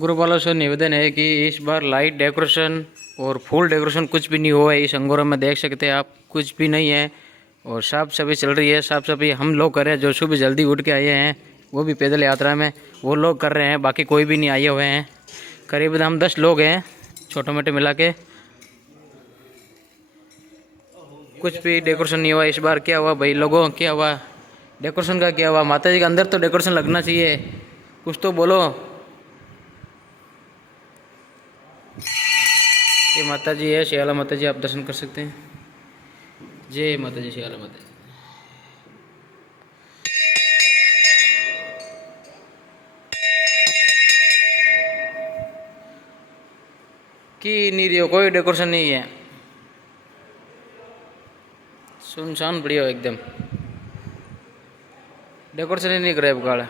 Group वालों से निवेदन है कि इस बार लाइट डेकोरेशन और फुल डेकोरेशन कुछ भी नहीं हुआ है। इस अंगोरा में देख सकते हैं आप, कुछ भी नहीं है। और साफ सफाई चल रही है। साफ सफाई हम लोग कर रहे हैं, जो सुबह जल्दी उठ के आए हैं वो भी पैदल यात्रा में, वो लोग कर रहे हैं। बाकी कोई भी नहीं आए हुए हैं। करीब हम 10 लोग हैं छोटे मोटे मिला के। कुछ भी डेकोरेशन नहीं हुआ इस बार। क्या हुआ भाई लोगों, क्या हुआ डेकोरेशन का, क्या हुआ? माता जी के अंदर तो डेकोरेशन लगना चाहिए, कुछ तो बोलो। ये माता जी है, शियाला माता जी, आप दर्शन कर सकते हैं। जय माता जी, शियाला माता जी की नहीं रही, कोई डेकोरेशन नहीं है, सुनसान बढ़िया एकदम। डेकोरेशन ही नहीं करे बगाड़।